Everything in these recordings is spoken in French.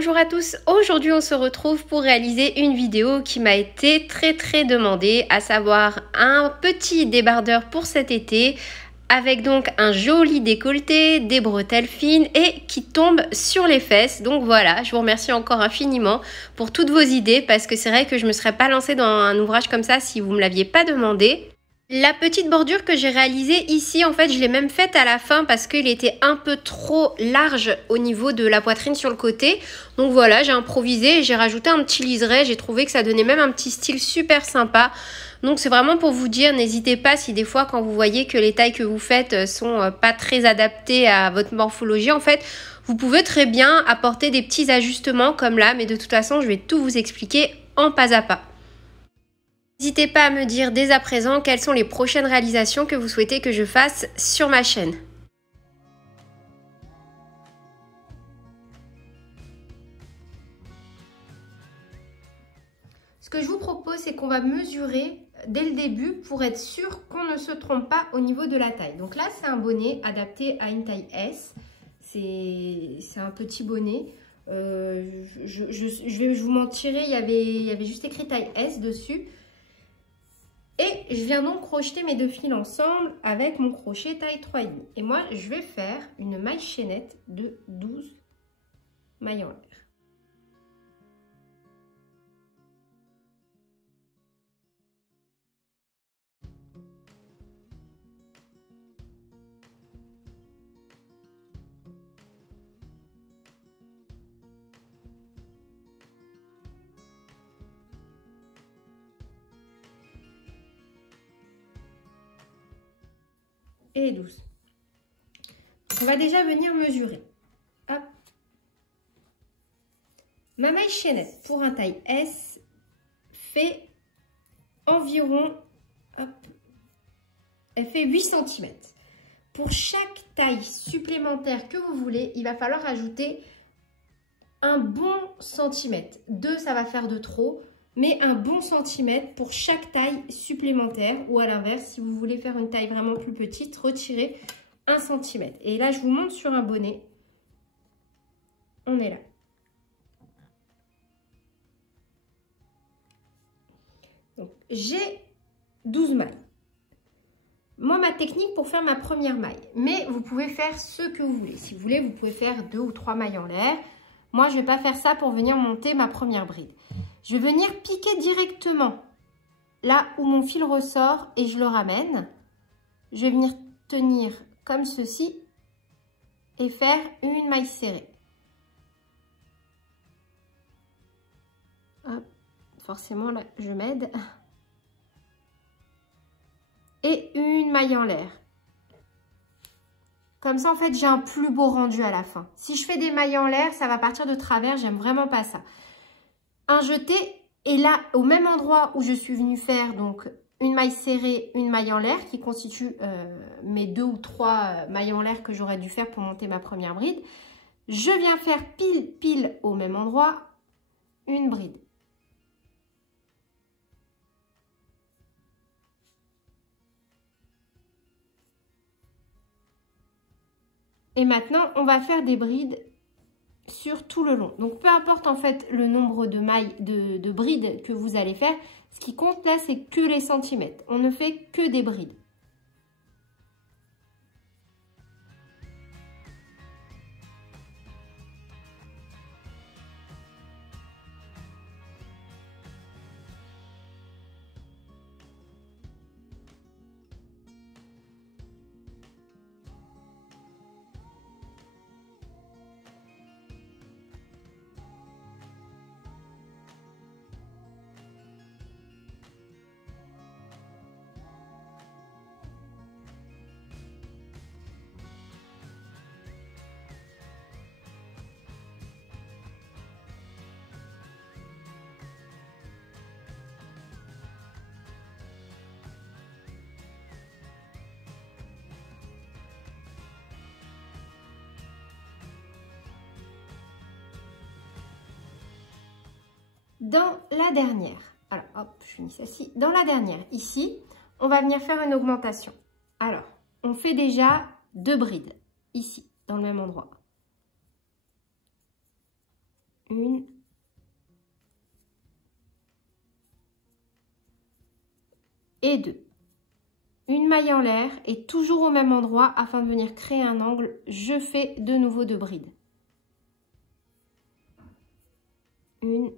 Bonjour à tous, aujourd'hui on se retrouve pour réaliser une vidéo qui m'a été très demandée, à savoir un petit débardeur pour cet été avec donc un joli décolleté, des bretelles fines et qui tombe sur les fesses. Donc voilà, je vous remercie encore infiniment pour toutes vos idées parce que c'est vrai que je ne me serais pas lancée dans un ouvrage comme ça si vous ne me l'aviez pas demandé. La petite bordure que j'ai réalisée ici, en fait, je l'ai même faite à la fin parce qu'il était un peu trop large au niveau de la poitrine sur le côté. Donc voilà, j'ai improvisé, j'ai rajouté un petit liseré, j'ai trouvé que ça donnait même un petit style super sympa. Donc c'est vraiment pour vous dire, n'hésitez pas si des fois quand vous voyez que les tailles que vous faites sont pas très adaptées à votre morphologie, en fait, vous pouvez très bien apporter des petits ajustements comme là, mais de toute façon, je vais tout vous expliquer en pas à pas. N'hésitez pas à me dire dès à présent quelles sont les prochaines réalisations que vous souhaitez que je fasse sur ma chaîne. Ce que je vous propose, c'est qu'on va mesurer dès le début pour être sûr qu'on ne se trompe pas au niveau de la taille. Donc là, c'est un bonnet adapté à une taille S. C'est un petit bonnet. Je vais vous mentir, il y avait juste écrit taille S dessus. Et je viens donc crocheter mes deux fils ensemble avec mon crochet taille 3,5. Et moi, je vais faire une maille chaînette de 12 mailles en l'air. Et 12. On va déjà venir mesurer. Hop. Ma maille chaînette pour un taille S fait environ, hop, elle fait 8 cm. Pour chaque taille supplémentaire que vous voulez, il va falloir ajouter un bon centimètre. 2, ça va faire de trop, mais un bon centimètre pour chaque taille supplémentaire. Ou à l'inverse, si vous voulez faire une taille vraiment plus petite, retirez 1 cm. Et là, je vous montre sur un bonnet. On est là. Donc, j'ai 12 mailles. Moi, ma technique pour faire ma première maille. Mais vous pouvez faire ce que vous voulez. Si vous voulez, vous pouvez faire 2 ou 3 mailles en l'air. Moi, je ne vais pas faire ça pour venir monter ma première bride. Je vais venir piquer directement là où mon fil ressort et je le ramène. Je vais venir tenir comme ceci et faire une maille serrée. Hop, forcément, là, je m'aide. Et une maille en l'air. Comme ça, en fait, j'ai un plus beau rendu à la fin. Si je fais des mailles en l'air, ça va partir de travers. J'aime vraiment pas ça. Un jeté. Et là, au même endroit où je suis venue faire donc une maille serrée, une maille en l'air, qui constitue mes 2 ou 3 mailles en l'air que j'aurais dû faire pour monter ma première bride, je viens faire pile au même endroit une bride. Et maintenant, on va faire des brides sur tout le long. Donc, peu importe en fait le nombre de mailles, de brides que vous allez faire, ce qui compte là, c'est que les centimètres. On ne fait que des brides. Dans la dernière, alors hop, je finis celle-ci. Dans la dernière, ici, on va venir faire une augmentation. Alors, on fait déjà 2 brides, ici, dans le même endroit. 1 et 2. Une maille en l'air et toujours au même endroit afin de venir créer un angle, je fais de nouveau 2 brides. 1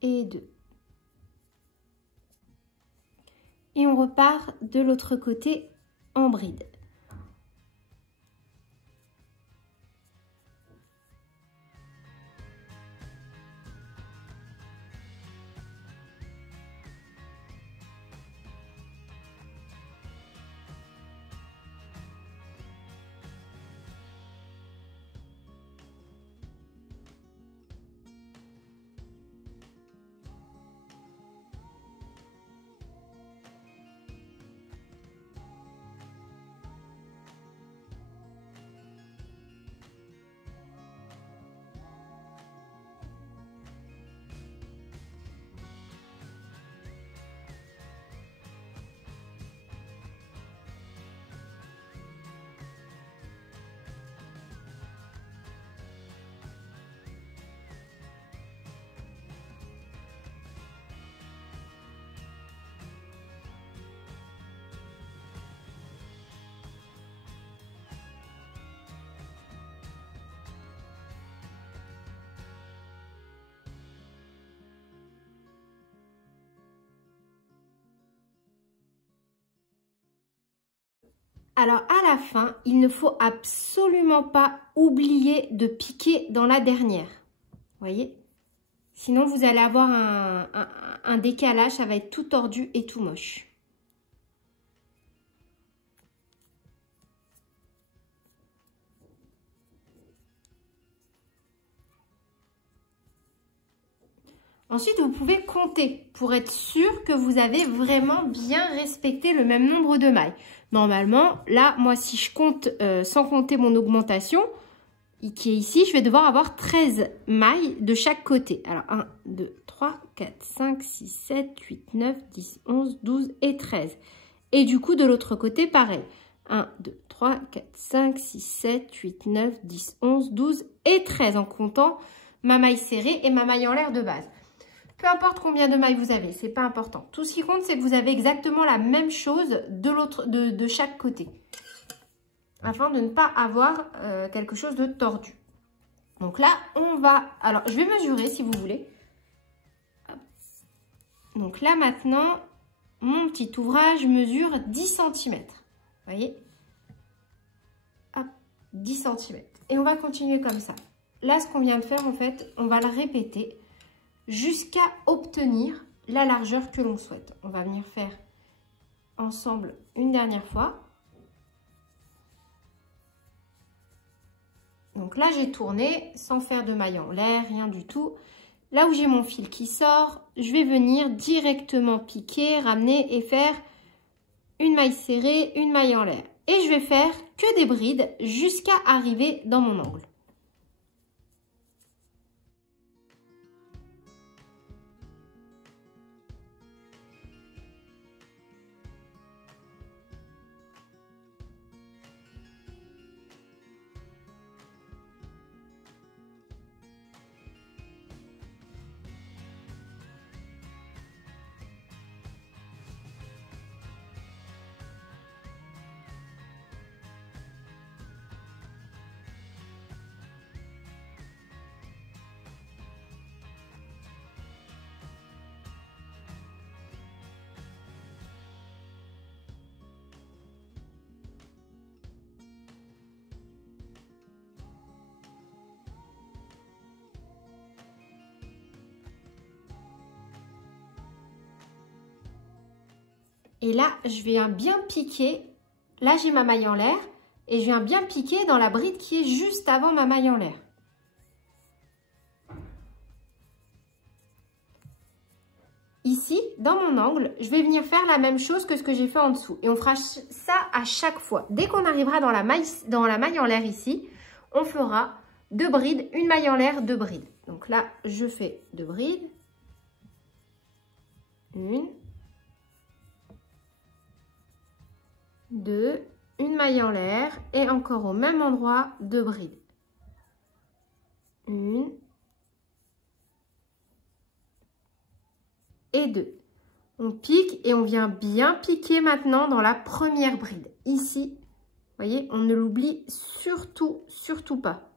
et 2. Et on repart de l'autre côté en bride. Alors à la fin, il ne faut absolument pas oublier de piquer dans la dernière. Vous voyez? Sinon vous allez avoir un décalage, ça va être tout tordu et tout moche. Ensuite, vous pouvez compter pour être sûr que vous avez vraiment bien respecté le même nombre de mailles. Normalement, là, moi, si je compte sans compter mon augmentation, qui est ici, je vais devoir avoir 13 mailles de chaque côté. Alors, 1, 2, 3, 4, 5, 6, 7, 8, 9, 10, 11, 12 et 13. Et du coup, de l'autre côté, pareil. 1, 2, 3, 4, 5, 6, 7, 8, 9, 10, 11, 12 et 13 en comptant ma maille serrée et ma maille en l'air de base. Peu importe combien de mailles vous avez, c'est pas important. Tout ce qui compte, c'est que vous avez exactement la même chose de chaque côté. Afin de ne pas avoir quelque chose de tordu. Donc là, on va... Alors, je vais mesurer si vous voulez. Hop. Donc là, maintenant, mon petit ouvrage mesure 10 cm. Vous voyez? Hop, 10 cm. Et on va continuer comme ça. Là, ce qu'on vient de faire, en fait, on va le répéter jusqu'à obtenir la largeur que l'on souhaite. On va venir faire ensemble une dernière fois. Donc là, j'ai tourné sans faire de maille en l'air, rien du tout. Là où j'ai mon fil qui sort, je vais venir directement piquer, ramener et faire une maille serrée, une maille en l'air. Et je vais faire que des brides jusqu'à arriver dans mon angle. Et là, je viens bien piquer. Là, j'ai ma maille en l'air. Et je viens bien piquer dans la bride qui est juste avant ma maille en l'air. Ici, dans mon angle, je vais venir faire la même chose que ce que j'ai fait en dessous. Et on fera ça à chaque fois. Dès qu'on arrivera dans la maille en l'air ici, on fera 2 brides, une maille en l'air, 2 brides. Donc là, je fais 2 brides. 1, 2 une maille en l'air et encore au même endroit 2 brides. 1 et 2. On pique et on vient bien piquer maintenant dans la première bride. Ici, vous voyez, on ne l'oublie surtout pas.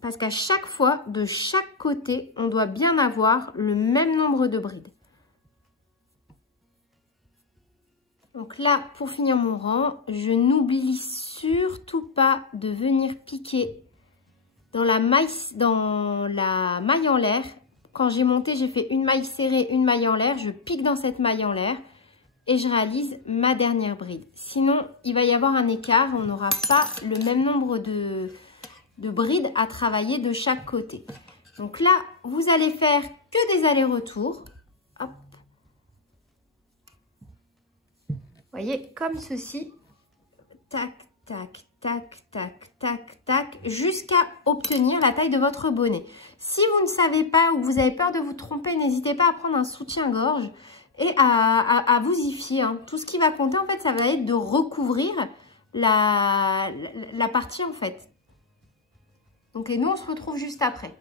Parce qu'à chaque fois, de chaque côté, on doit bien avoir le même nombre de brides. Donc là, pour finir mon rang, je n'oublie surtout pas de venir piquer dans la maille en l'air. Quand j'ai monté, j'ai fait une maille serrée, une maille en l'air. Je pique dans cette maille en l'air et je réalise ma dernière bride. Sinon, il va y avoir un écart. On n'aura pas le même nombre de brides à travailler de chaque côté. Donc là, vous allez faire que des allers-retours. Hop. Vous voyez, comme ceci. Tac, tac, tac, tac, tac, tac, jusqu'à obtenir la taille de votre bonnet. Si vous ne savez pas ou vous avez peur de vous tromper, n'hésitez pas à prendre un soutien-gorge et à vous y fier. Hein. Tout ce qui va compter, en fait, ça va être de recouvrir la partie, en fait. Donc, et nous, on se retrouve juste après.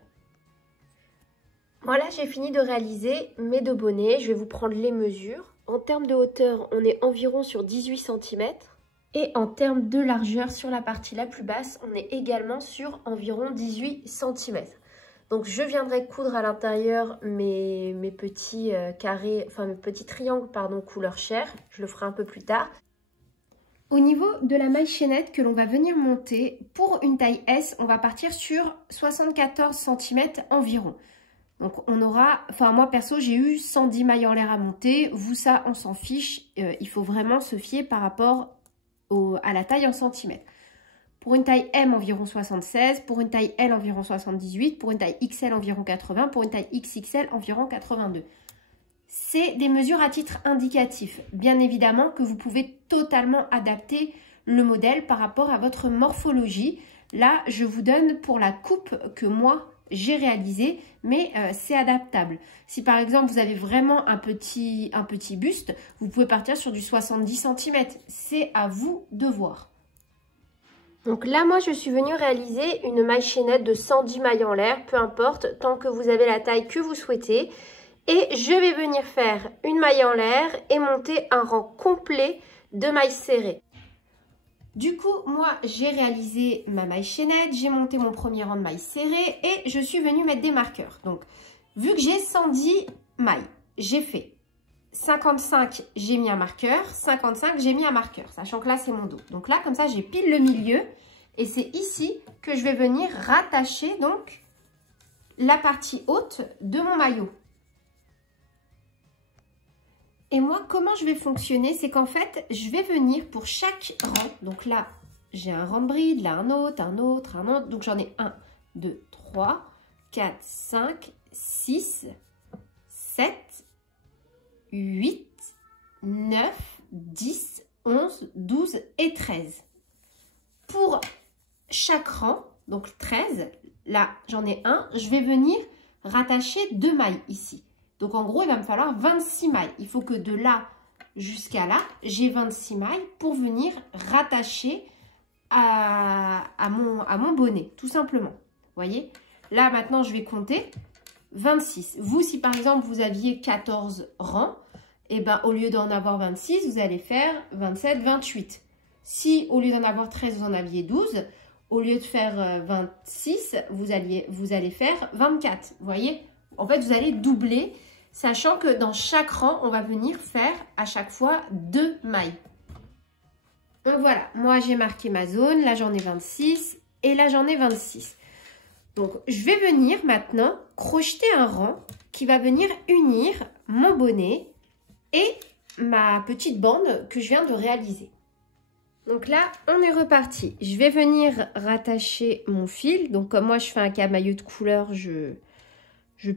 Voilà, j'ai fini de réaliser mes 2 bonnets. Je vais vous prendre les mesures. En termes de hauteur, on est environ sur 18 cm. Et en termes de largeur, sur la partie la plus basse, on est également sur environ 18 cm. Donc, je viendrai coudre à l'intérieur mes petits carrés, enfin mes petits triangles, pardon, couleur chair. Je le ferai un peu plus tard. Au niveau de la maille chaînette que l'on va venir monter, pour une taille S, on va partir sur 74 cm environ. Donc on aura, enfin moi perso j'ai eu 110 mailles en l'air à monter, vous ça on s'en fiche, il faut vraiment se fier par rapport à la taille en centimètres. Pour une taille M environ 76, pour une taille L environ 78, pour une taille XL environ 80, pour une taille XXL environ 82. C'est des mesures à titre indicatif. Bien évidemment que vous pouvez totalement adapter le modèle par rapport à votre morphologie. Là, je vous donne pour la coupe que moi, j'ai réalisée, mais c'est adaptable. Si par exemple, vous avez vraiment un petit buste, vous pouvez partir sur du 70 cm. C'est à vous de voir. Donc là, moi, je suis venue réaliser une maille chaînette de 110 mailles en l'air, peu importe, tant que vous avez la taille que vous souhaitez. Et je vais venir faire une maille en l'air et monter un rang complet de mailles serrées. Du coup, moi, j'ai réalisé ma maille chaînette, j'ai monté mon premier rang de mailles serrées et je suis venue mettre des marqueurs. Donc, vu que j'ai 110 mailles, j'ai fait 55, j'ai mis un marqueur, 55, j'ai mis un marqueur, sachant que là, c'est mon dos. Donc là, comme ça, j'ai pile le milieu et c'est ici que je vais venir rattacher donc la partie haute de mon maillot. Et moi, comment je vais fonctionner, c'est qu'en fait, je vais venir pour chaque rang. Donc là, j'ai un rang de bride, là un autre, un autre, un autre. Donc j'en ai 1, 2, 3, 4, 5, 6, 7, 8, 9, 10, 11, 12 et 13. Pour chaque rang, donc 13, là j'en ai un, je vais venir rattacher 2 mailles ici. Donc, en gros, il va me falloir 26 mailles. Il faut que de là jusqu'à là, j'ai 26 mailles pour venir rattacher à mon bonnet, tout simplement. Vous voyez? Là, maintenant, je vais compter 26. Vous, si par exemple, vous aviez 14 rangs, et ben, au lieu d'en avoir 26, vous allez faire 27, 28. Si, au lieu d'en avoir 13, vous en aviez 12, au lieu de faire 26, vous allez faire 24. Vous voyez? En fait, vous allez doubler, sachant que dans chaque rang, on va venir faire à chaque fois 2 mailles. Donc voilà, moi j'ai marqué ma zone, là j'en ai 26 et là j'en ai 26. Donc je vais venir maintenant crocheter un rang qui va venir unir mon bonnet et ma petite bande que je viens de réaliser. Donc là, on est reparti. Je vais venir rattacher mon fil. Donc comme moi je fais un camailleux de couleur, je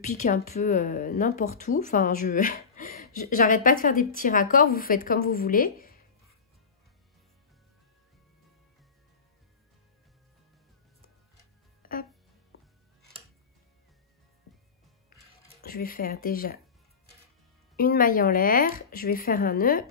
pique un peu n'importe où. Enfin, j'arrête pas de faire des petits raccords. Vous faites comme vous voulez. Hop. Je vais faire déjà une maille en l'air. Je vais faire un nœud.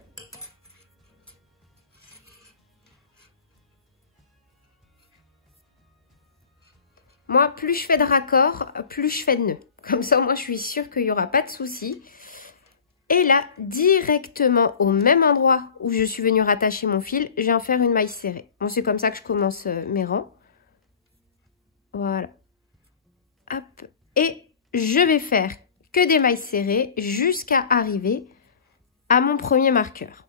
Moi, plus je fais de raccords, plus je fais de nœuds. Comme ça, moi, je suis sûre qu'il n'y aura pas de souci. Et là, directement au même endroit où je suis venue rattacher mon fil, je viens faire une maille serrée. Bon, c'est comme ça que je commence mes rangs. Voilà. Hop. Et je vais faire que des mailles serrées jusqu'à arriver à mon premier marqueur.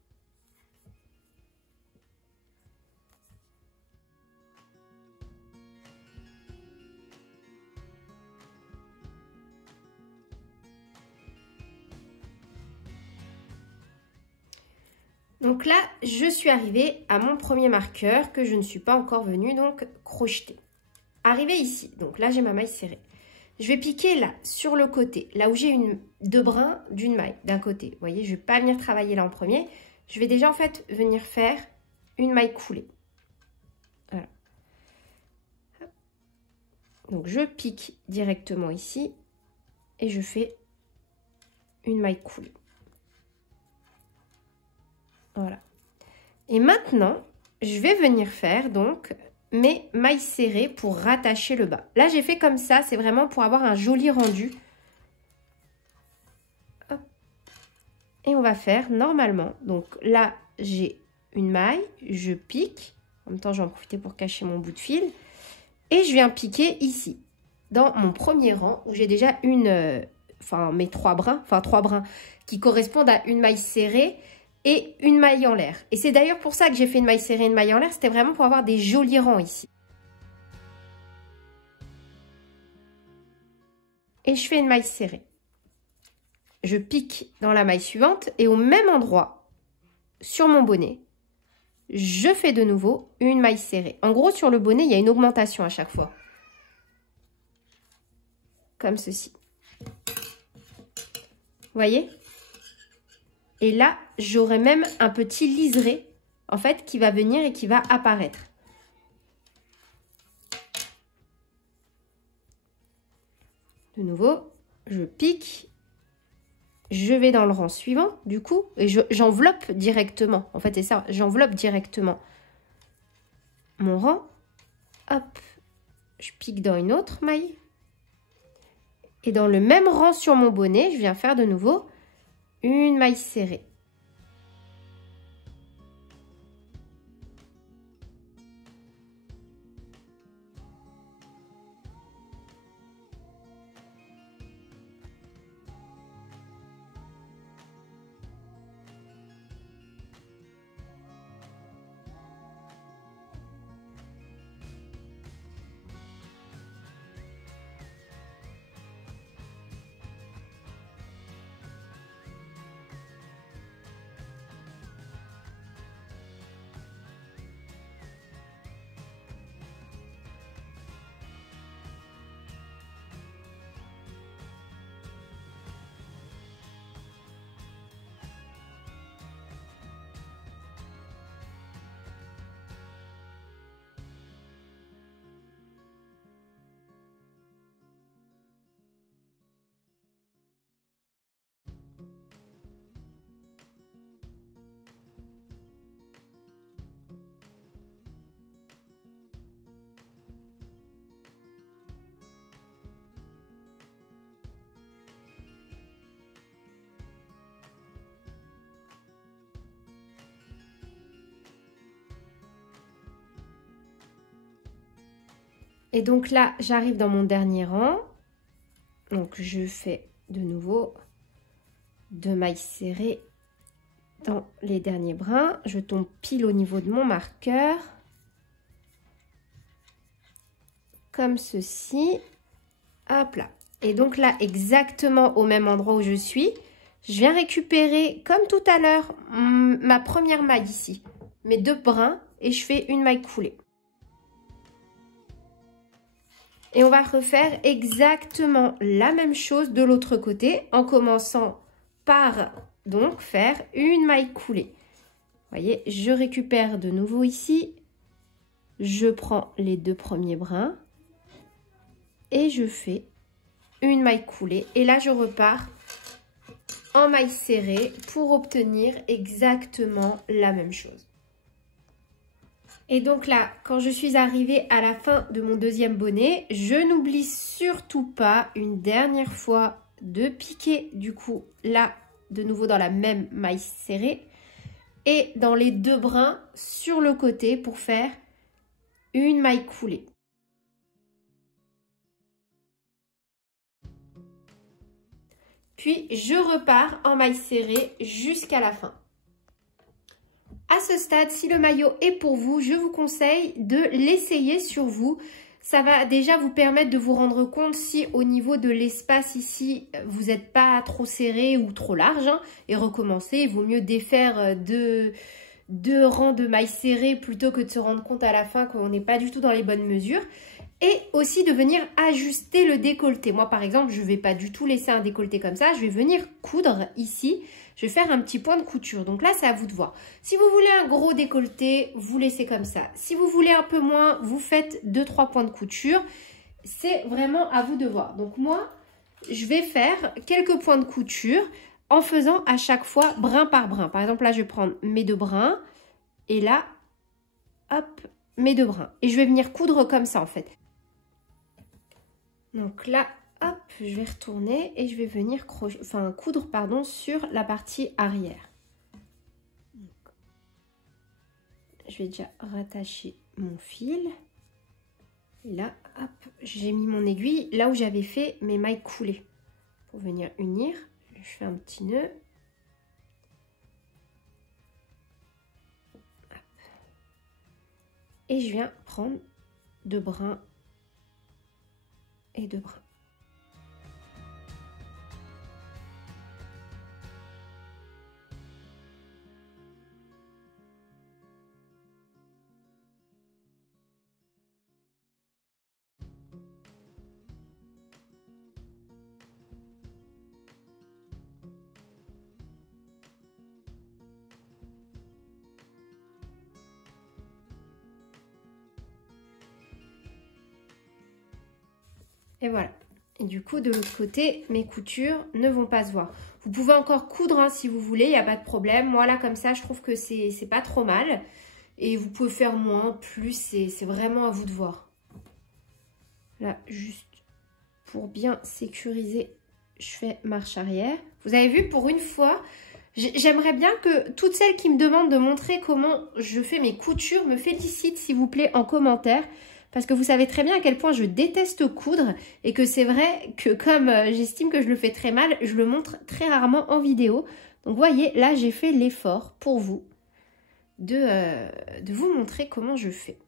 Donc là, je suis arrivée à mon premier marqueur que je ne suis pas encore venue donc crocheter. Arrivée ici, donc là j'ai ma maille serrée. Je vais piquer là, sur le côté, là où j'ai deux brins d'une maille d'un côté. Vous voyez, je ne vais pas venir travailler là en premier. Je vais déjà en fait venir faire une maille coulée. Voilà. Donc je pique directement ici et je fais une maille coulée. Voilà. Et maintenant, je vais venir faire donc mes mailles serrées pour rattacher le bas. Là, j'ai fait comme ça, c'est vraiment pour avoir un joli rendu. Hop. Et on va faire normalement. Donc là, j'ai une maille, je pique. En même temps, je vais en profiter pour cacher mon bout de fil. Et je viens piquer ici, dans mon premier rang, où j'ai déjà mes trois brins qui correspondent à une maille serrée et une maille en l'air. Et c'est d'ailleurs pour ça que j'ai fait une maille serrée et une maille en l'air. C'était vraiment pour avoir des jolis rangs ici. Et je fais une maille serrée. Je pique dans la maille suivante et au même endroit, sur mon bonnet, je fais de nouveau une maille serrée. En gros, sur le bonnet, il y a une augmentation à chaque fois. Comme ceci. Vous voyez ? Et là, j'aurai même un petit liseré, en fait, qui va venir et qui va apparaître. De nouveau, je pique, je vais dans le rang suivant, du coup, et j'enveloppe directement. En fait, c'est ça, j'enveloppe directement mon rang. Hop, je pique dans une autre maille. Et dans le même rang sur mon bonnet, je viens faire de nouveau une maille serrée. Et donc là, j'arrive dans mon dernier rang. Donc je fais de nouveau 2 mailles serrées dans les derniers brins. Je tombe pile au niveau de mon marqueur. Comme ceci. Hop là. Et donc là, exactement au même endroit où je suis, je viens récupérer, comme tout à l'heure, ma première maille ici. Mes 2 brins et je fais une maille coulée. Et on va refaire exactement la même chose de l'autre côté en commençant par donc faire une maille coulée. Vous voyez, je récupère de nouveau ici, je prends les 2 premiers brins et je fais une maille coulée. Et là, je repars en maille serrée pour obtenir exactement la même chose. Et donc là, quand je suis arrivée à la fin de mon deuxième bonnet, je n'oublie surtout pas une dernière fois de piquer du coup là, de nouveau dans la même maille serrée et dans les deux brins sur le côté pour faire une maille coulée. Puis je repars en maille serrée jusqu'à la fin. À ce stade, si le maillot est pour vous, je vous conseille de l'essayer sur vous. Ça va déjà vous permettre de vous rendre compte si au niveau de l'espace ici, vous n'êtes pas trop serré ou trop large. Hein, et recommencer, il vaut mieux défaire deux rangs de mailles serrées plutôt que de se rendre compte à la fin qu'on n'est pas du tout dans les bonnes mesures. Et aussi de venir ajuster le décolleté. Moi, par exemple, je ne vais pas du tout laisser un décolleté comme ça. Je vais venir coudre ici. Je vais faire un petit point de couture. Donc là, c'est à vous de voir. Si vous voulez un gros décolleté, vous laissez comme ça. Si vous voulez un peu moins, vous faites 2-3 points de couture. C'est vraiment à vous de voir. Donc moi, je vais faire quelques points de couture en faisant à chaque fois brin par brin. Par exemple, là, je vais prendre mes deux brins. Et là, hop, mes deux brins. Et je vais venir coudre comme ça, en fait. Donc là, hop, je vais retourner et je vais venir coudre pardon, sur la partie arrière. Donc, je vais déjà rattacher mon fil. Et là, hop, j'ai mis mon aiguille là où j'avais fait mes mailles coulées. Pour venir unir, je fais un petit nœud. Hop. Et je viens prendre deux brins et deux brins. Et voilà. Et du coup, de l'autre côté, mes coutures ne vont pas se voir. Vous pouvez encore coudre hein, si vous voulez, il n'y a pas de problème. Moi, là, comme ça, je trouve que c'est pas trop mal. Et vous pouvez faire moins, plus, c'est vraiment à vous de voir. Là, juste pour bien sécuriser, je fais marche arrière. Vous avez vu, pour une fois, j'aimerais bien que toutes celles qui me demandent de montrer comment je fais mes coutures me félicitent, s'il vous plaît, en commentaire. Parce que vous savez très bien à quel point je déteste coudre et que c'est vrai que comme j'estime que je le fais très mal, je le montre très rarement en vidéo. Donc vous voyez, là j'ai fait l'effort pour vous de vous montrer comment je fais.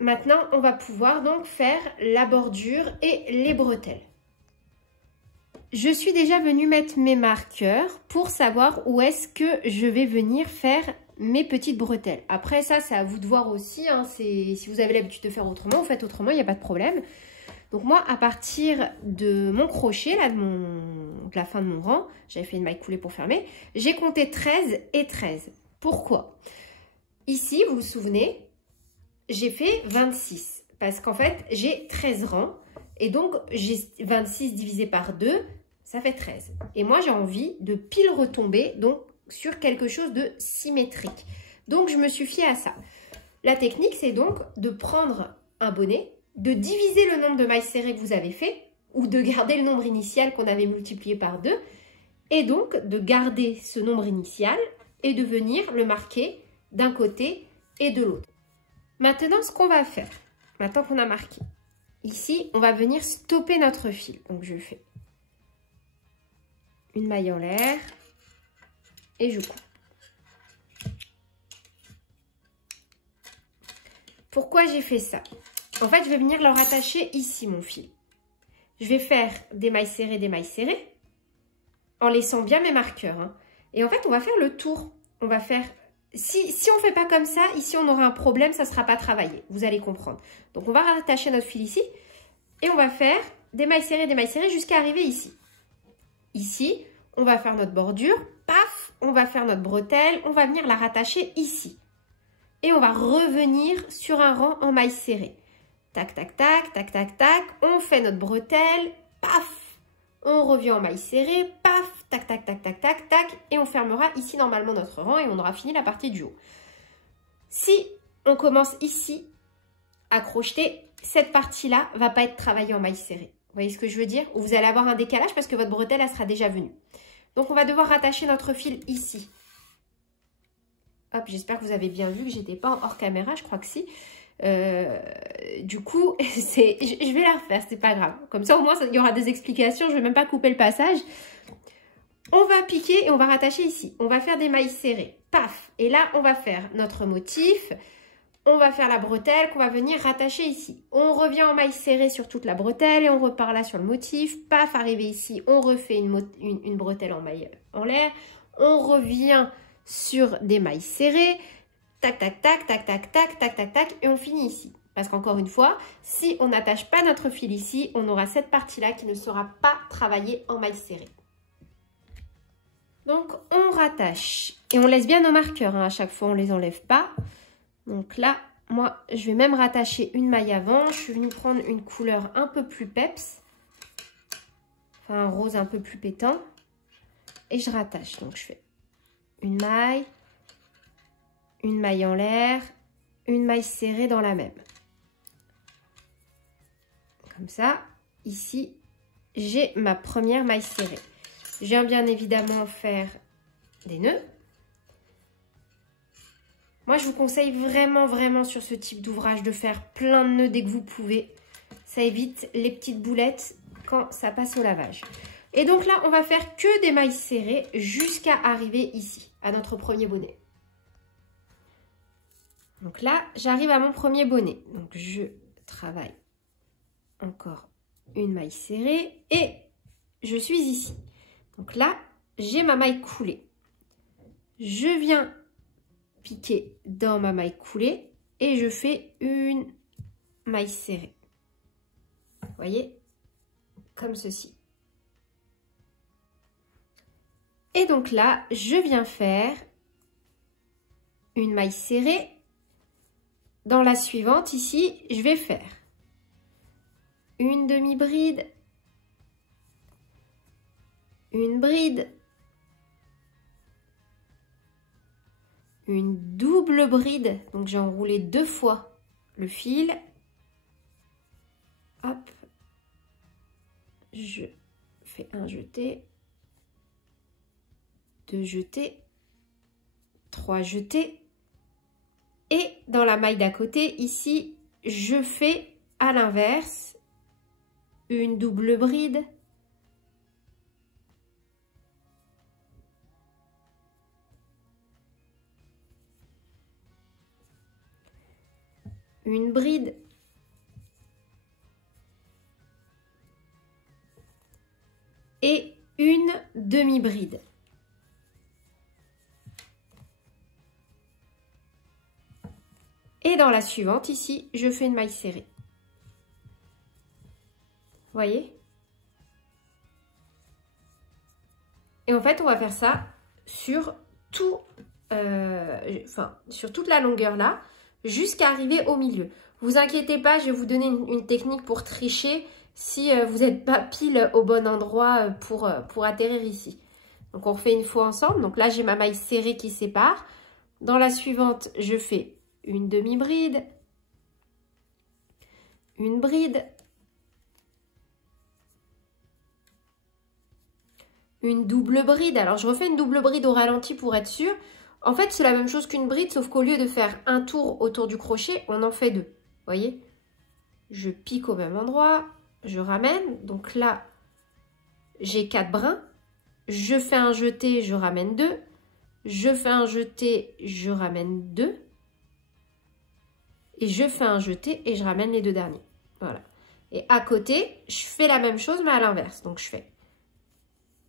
Maintenant, on va pouvoir donc faire la bordure et les bretelles. Je suis déjà venue mettre mes marqueurs pour savoir où est-ce que je vais venir faire mes petites bretelles. Après ça, c'est à vous de voir aussi. Hein, si vous avez l'habitude de faire autrement, vous faites autrement, il n'y a pas de problème. Donc moi, à partir de mon crochet, là, de la fin de mon rang, j'avais fait une maille coulée pour fermer, j'ai compté 13 et 13. Pourquoi? Ici, vous vous souvenez, j'ai fait 26 parce qu'en fait, j'ai 13 rangs et donc j'ai 26 divisé par 2, ça fait 13. Et moi, j'ai envie de pile retomber donc sur quelque chose de symétrique. Donc, je me suis fiée à ça. La technique, c'est donc de prendre un bonnet, de diviser le nombre de mailles serrées que vous avez fait ou de garder le nombre initial qu'on avait multiplié par 2 et donc de garder ce nombre initial et de venir le marquer d'un côté et de l'autre. Maintenant, ce qu'on va faire, maintenant qu'on a marqué, ici, on va venir stopper notre fil. Donc, je fais une maille en l'air et je coupe. Pourquoi j'ai fait ça? En fait, je vais venir le rattacher ici, mon fil. Je vais faire des mailles serrées, en laissant bien mes marqueurs. Hein. Et en fait, on va faire le tour. On va faire... Si on ne fait pas comme ça, ici, on aura un problème, ça ne sera pas travaillé. Vous allez comprendre. Donc, on va rattacher notre fil ici. Et on va faire des mailles serrées jusqu'à arriver ici. Ici, on va faire notre bordure. Paf! on va faire notre bretelle, on va venir la rattacher ici. Et on va revenir sur un rang en mailles serrées. Tac, tac, tac, tac, tac, tac. On fait notre bretelle, paf. On revient en mailles serrées, paf, tac, tac, tac, tac, tac, tac. Et on fermera ici normalement notre rang et on aura fini la partie du haut. Si on commence ici à crocheter, cette partie-là va pas être travaillée en mailles serrées. Vous voyez ce que je veux dire? Ou vous allez avoir un décalage parce que votre bretelle, elle sera déjà venue. Donc, on va devoir rattacher notre fil ici. Hop, j'espère que vous avez bien vu que j'étais pas hors caméra, je crois que si. Du coup, je vais la refaire, c'est pas grave. Comme ça, au moins, il y aura des explications, je vais même pas couper le passage. On va piquer et on va rattacher ici. On va faire des mailles serrées. Paf! Et là, on va faire notre motif. On va faire la bretelle qu'on va venir rattacher ici. On revient en mailles serrées sur toute la bretelle et on repart là sur le motif. Paf, arrivé ici, on refait une bretelle en maille en l'air. On revient sur des mailles serrées. Tac, tac, tac, tac, tac, tac, tac, tac, tac. Et on finit ici. Parce qu'encore une fois, si on n'attache pas notre fil ici, on aura cette partie-là qui ne sera pas travaillée en mailles serrées. Donc, on rattache. Et on laisse bien nos marqueurs, hein. À chaque fois, on ne les enlève pas. Donc là, moi, je vais même rattacher une maille avant. Je suis venue prendre une couleur un peu plus peps. Enfin, un rose un peu plus pétant. Et je rattache. Donc, je fais une maille en l'air, une maille serrée dans la même. Comme ça, ici, j'ai ma première maille serrée. Je viens bien évidemment faire des nœuds. Moi, je vous conseille vraiment sur ce type d'ouvrage de faire plein de nœuds dès que vous pouvez. Ça évite les petites boulettes quand ça passe au lavage. Et donc là, on va faire que des mailles serrées jusqu'à arriver ici, à notre premier bonnet. Donc là, j'arrive à mon premier bonnet. Donc je travaille encore une maille serrée et je suis ici. Donc là, j'ai ma maille coulée. Je viens piquer dans ma maille coulée et je fais une maille serrée. Vous voyez, comme ceci. Et donc là, je viens faire une maille serrée. Dans la suivante, ici, je vais faire une demi-bride, une bride, une double bride. Donc, j'ai enroulé 2 fois le fil. Hop, je fais un jeté, 2 jetés, 3 jetés. Et dans la maille d'à côté, ici, je fais à l'inverse une double bride, une bride, et une demi-bride. Et dans la suivante, ici, je fais une maille serrée. Vous voyez? Et en fait, on va faire ça sur tout, sur toute la longueur là, jusqu'à arriver au milieu. Vous inquiétez pas, je vais vous donner une technique pour tricher si vous n'êtes pas pile au bon endroit pour atterrir ici. Donc, on refait une fois ensemble. Donc là, j'ai ma maille serrée qui sépare. Dans la suivante, je fais une demi-bride, une bride, une double bride. Alors, je refais une double bride au ralenti pour être sûr. En fait, c'est la même chose qu'une bride, sauf qu'au lieu de faire un tour autour du crochet, on en fait 2. Vous voyez? Je pique au même endroit, je ramène. Donc là, j'ai 4 brins. Je fais un jeté, je ramène 2. Je fais un jeté, je ramène 2. Et je fais un jeté et je ramène les 2 derniers. Voilà. Et à côté, je fais la même chose, mais à l'inverse. Donc, je fais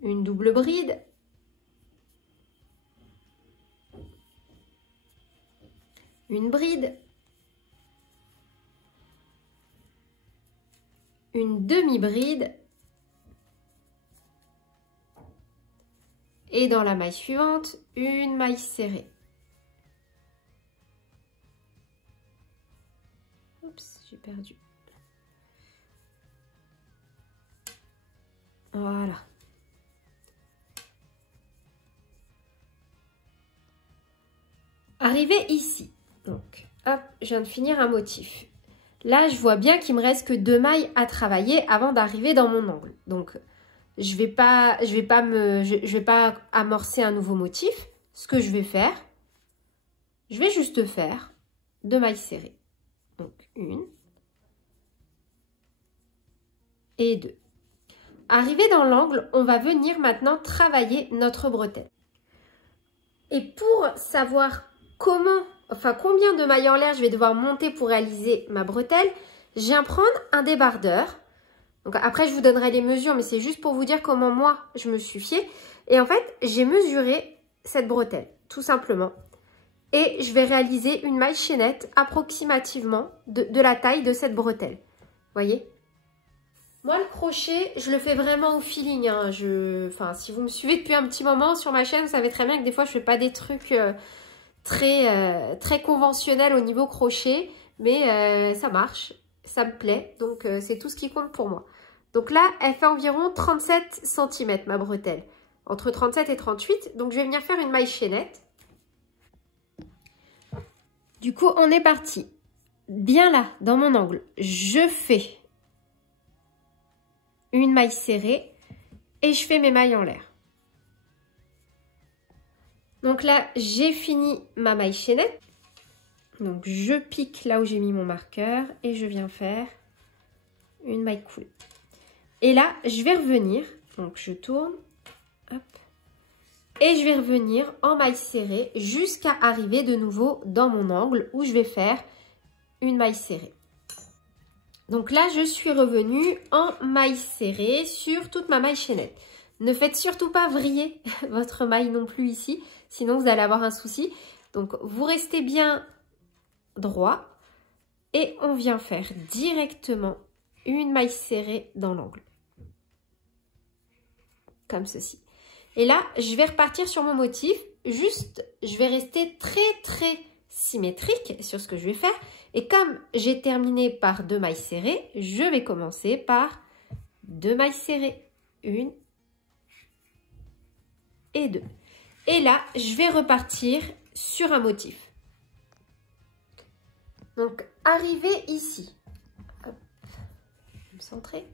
une double bride. Une bride. Une demi-bride. Et dans la maille suivante, une maille serrée. Oups, j'ai perdu. Voilà. Arrivé ici, donc, hop, je viens de finir un motif. Là, je vois bien qu'il me reste que 2 mailles à travailler avant d'arriver dans mon angle. Donc, je vais pas amorcer un nouveau motif. Ce que je vais faire, je vais juste faire 2 mailles serrées. Donc, 1 et 2. Arrivé dans l'angle, on va venir maintenant travailler notre bretelle. Et pour savoir combien de mailles en l'air je vais devoir monter pour réaliser ma bretelle, je viens prendre un débardeur. Donc après, je vous donnerai les mesures, mais c'est juste pour vous dire comment moi, je me suis fiée. Et en fait, j'ai mesuré cette bretelle, tout simplement. Et je vais réaliser une maille chaînette approximativement de la taille de cette bretelle. Voyez? Moi, le crochet, je le fais vraiment au feeling. Hein. Si vous me suivez depuis un petit moment sur ma chaîne, vous savez très bien que des fois, je ne fais pas des trucs très conventionnels au niveau crochet. Mais ça marche, ça me plaît. Donc, c'est tout ce qui compte pour moi. Donc là, elle fait environ 37 cm, ma bretelle. Entre 37 et 38. Donc, je vais venir faire une maille chaînette. Du coup, on est parti. Bien là, dans mon angle, je fais une maille serrée et je fais mes mailles en l'air. Donc là, j'ai fini ma maille chaînette. Donc, je pique là où j'ai mis mon marqueur et je viens faire une maille coulée. Et là, je vais revenir. Donc, je tourne. Hop. Et je vais revenir en maille serrée jusqu'à arriver de nouveau dans mon angle où je vais faire une maille serrée. Donc là, je suis revenue en maille serrée sur toute ma maille chaînette. Ne faites surtout pas vriller votre maille non plus ici, sinon vous allez avoir un souci. Donc, vous restez bien droit et on vient faire directement une maille serrée dans l'angle. Comme ceci. Et là, je vais repartir sur mon motif. Juste, je vais rester très symétrique sur ce que je vais faire. Et comme j'ai terminé par 2 mailles serrées, je vais commencer par 2 mailles serrées. 1 et 2. Et là, je vais repartir sur un motif. Donc, arrivé ici. Hop, je vais me centrer.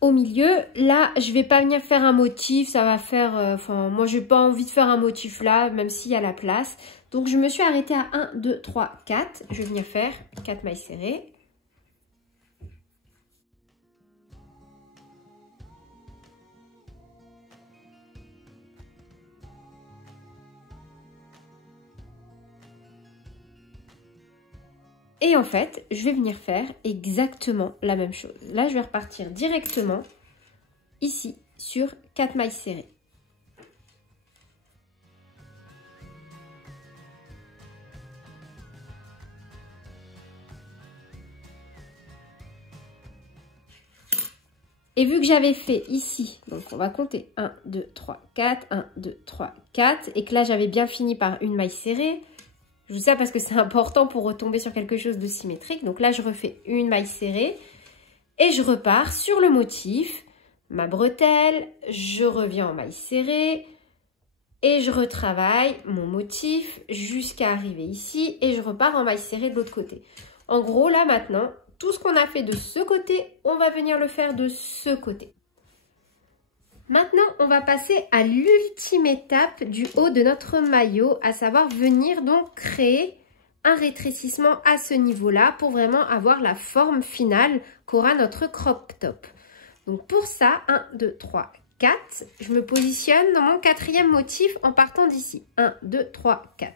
Au milieu, là, je vais pas venir faire un motif, ça va faire... moi, j'ai pas envie de faire un motif là, même s'il y a la place. Donc, je me suis arrêtée à 1, 2, 3, 4. Je vais venir faire 4 mailles serrées. Et en fait, je vais venir faire exactement la même chose. Là, je vais repartir directement ici sur 4 mailles serrées. Et vu que j'avais fait ici, donc on va compter 1, 2, 3, 4, 1, 2, 3, 4, et que là j'avais bien fini par une maille serrée. Je vous dis ça parce que c'est important pour retomber sur quelque chose de symétrique. Donc là, je refais une maille serrée et je repars sur le motif, ma bretelle, je reviens en maille serrée et je retravaille mon motif jusqu'à arriver ici et je repars en maille serrée de l'autre côté. En gros, là maintenant, tout ce qu'on a fait de ce côté, on va venir le faire de ce côté. Maintenant, on va passer à l'ultime étape du haut de notre maillot, à savoir venir donc créer un rétrécissement à ce niveau-là pour vraiment avoir la forme finale qu'aura notre crop top. Donc pour ça, 1, 2, 3, 4, je me positionne dans mon 4e motif en partant d'ici. 1, 2, 3, 4.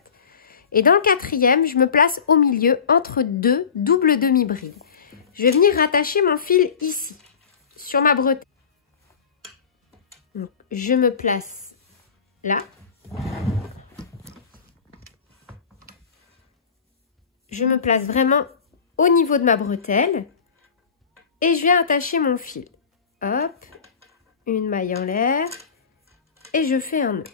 Et dans le 4e, je me place au milieu entre 2 doubles demi-brides. Je vais venir rattacher mon fil ici, sur ma bretelle. Donc, je me place là. Je me place vraiment au niveau de ma bretelle. Et je vais attacher mon fil. Hop, une maille en l'air. et je fais un nœud.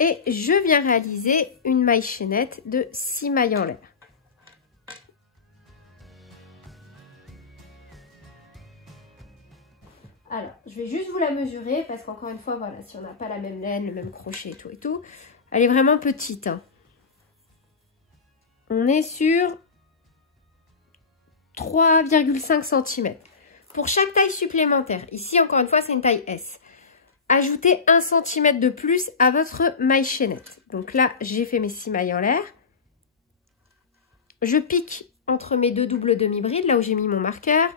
Et je viens réaliser une maille chaînette de 6 mailles en l'air. Alors, je vais juste vous la mesurer parce qu'encore une fois, voilà, si on n'a pas la même laine, le même crochet et tout, elle est vraiment petite. Hein. On est sur 3,5 cm. Pour chaque taille supplémentaire, ici encore une fois, c'est une taille S. Ajoutez 1 cm de plus à votre maille chaînette. Donc là, j'ai fait mes 6 mailles en l'air. Je pique entre mes deux doubles demi-brides, là où j'ai mis mon marqueur.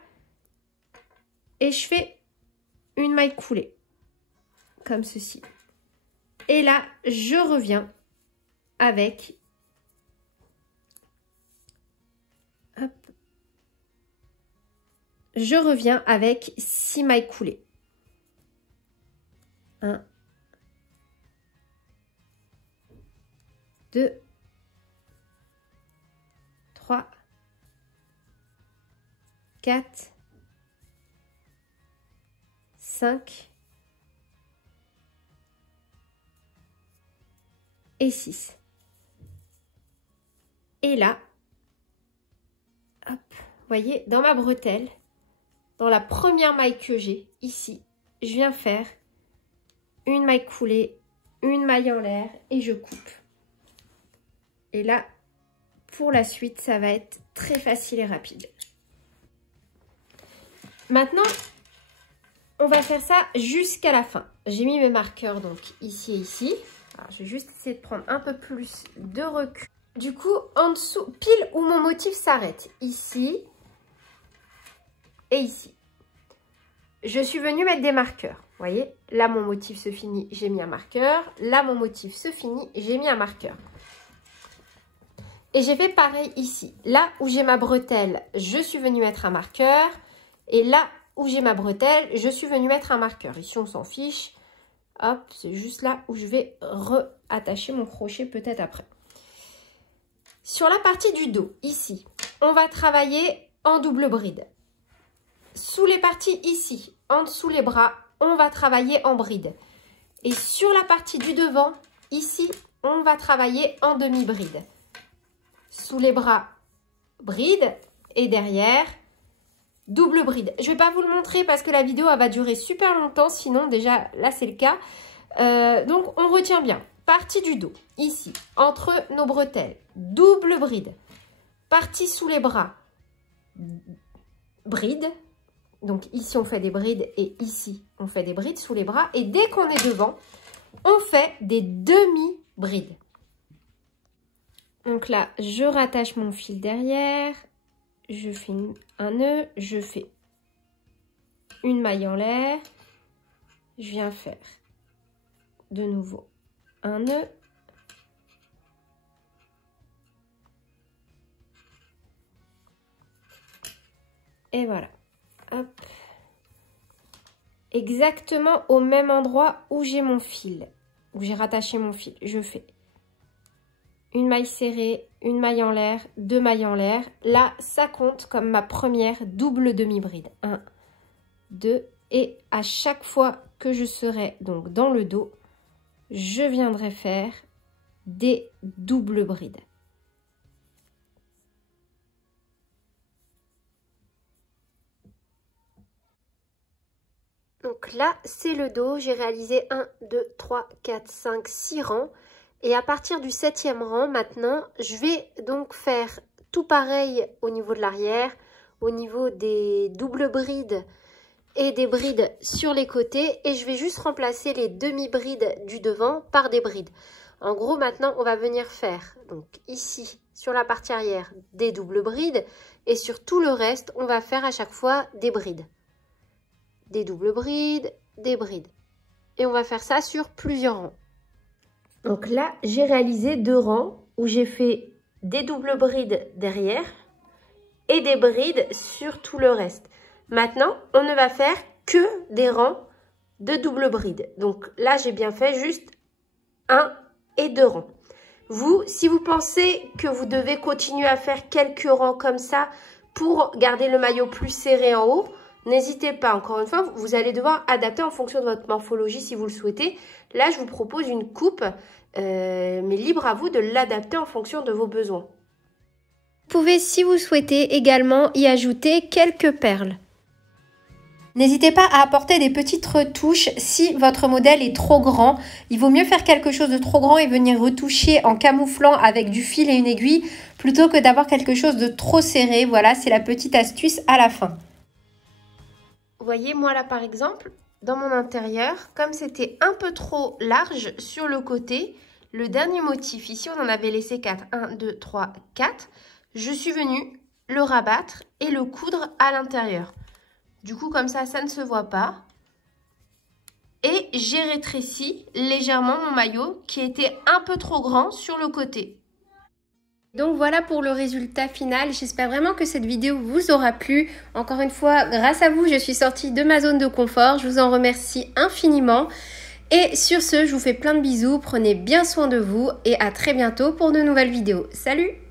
Et je fais une maille coulée, comme ceci. Et là, je reviens avec... Hop. Je reviens avec 6 mailles coulées. 1, 2, 3, 4, 5 et 6. Et là, hop, vous voyez, dans ma bretelle, dans la première maille que j'ai, ici, je viens faire une maille coulée, une maille en l'air et je coupe. Et là, pour la suite, ça va être très facile et rapide. Maintenant, on va faire ça jusqu'à la fin. J'ai mis mes marqueurs donc ici et ici. Alors, je vais juste essayer de prendre un peu plus de recul. Du coup, en dessous, pile où mon motif s'arrête, ici et ici. Je suis venue mettre des marqueurs. Vous voyez, là mon motif se finit, j'ai mis un marqueur. Là mon motif se finit, j'ai mis un marqueur. Et j'ai fait pareil ici. Là où j'ai ma bretelle, je suis venue mettre un marqueur. Et là où j'ai ma bretelle, je suis venue mettre un marqueur. Ici on s'en fiche. Hop, c'est juste là où je vais reattacher mon crochet peut-être après. Sur la partie du dos, ici, on va travailler en double bride. Sous les parties ici, en dessous les bras, on va travailler en bride. Et sur la partie du devant, ici, on va travailler en demi-bride. Sous les bras, bride. Et derrière, double bride. Je ne vais pas vous le montrer parce que la vidéo elle va durer super longtemps. Sinon, déjà, là, c'est le cas. Donc, on retient bien. Partie du dos, ici, entre nos bretelles, double bride. Partie sous les bras, bride. Donc ici, on fait des brides et ici, on fait des brides sous les bras. Et dès qu'on est devant, on fait des demi-brides. Donc là, je rattache mon fil derrière. Je fais un nœud. Je fais une maille en l'air. Je viens faire de nouveau un nœud. Et voilà. Hop. Exactement au même endroit où j'ai mon fil, où j'ai rattaché mon fil. Je fais une maille serrée, une maille en l'air, 2 mailles en l'air. Là, ça compte comme ma première double demi-bride. 1, 2, et à chaque fois que je serai donc dans le dos, je viendrai faire des doubles brides. Donc là, c'est le dos. J'ai réalisé 1, 2, 3, 4, 5, 6 rangs. Et à partir du 7e rang, maintenant, je vais donc faire tout pareil au niveau de l'arrière, au niveau des doubles brides et des brides sur les côtés. Et je vais juste remplacer les demi-brides du devant par des brides. En gros, maintenant, on va venir faire, donc ici, sur la partie arrière, des doubles brides. Et sur tout le reste, on va faire à chaque fois des brides. Des doubles brides, des brides. Et on va faire ça sur plusieurs rangs. Donc là, j'ai réalisé 2 rangs où j'ai fait des doubles brides derrière et des brides sur tout le reste. Maintenant, on ne va faire que des rangs de doubles brides. Donc là, j'ai bien fait juste 1 et 2 rangs. Vous, si vous pensez que vous devez continuer à faire quelques rangs comme ça pour garder le maillot plus serré en haut, n'hésitez pas. Encore une fois, vous allez devoir adapter en fonction de votre morphologie si vous le souhaitez. Là, je vous propose une coupe, mais libre à vous de l'adapter en fonction de vos besoins. Vous pouvez, si vous souhaitez, également y ajouter quelques perles. N'hésitez pas à apporter des petites retouches si votre modèle est trop grand. Il vaut mieux faire quelque chose de trop grand et venir retoucher en camouflant avec du fil et une aiguille plutôt que d'avoir quelque chose de trop serré. Voilà, c'est la petite astuce à la fin. Vous voyez, moi là par exemple, dans mon intérieur, comme c'était un peu trop large sur le côté, le dernier motif, ici on en avait laissé 4, 1, 2, 3, 4, je suis venue le rabattre et le coudre à l'intérieur. Du coup, comme ça ne se voit pas. Et j'ai rétréci légèrement mon maillot qui était un peu trop grand sur le côté. Donc voilà pour le résultat final. J'espère vraiment que cette vidéo vous aura plu. Encore une fois, grâce à vous, je suis sortie de ma zone de confort. Je vous en remercie infiniment. Et sur ce, je vous fais plein de bisous. Prenez bien soin de vous et à très bientôt pour de nouvelles vidéos. Salut!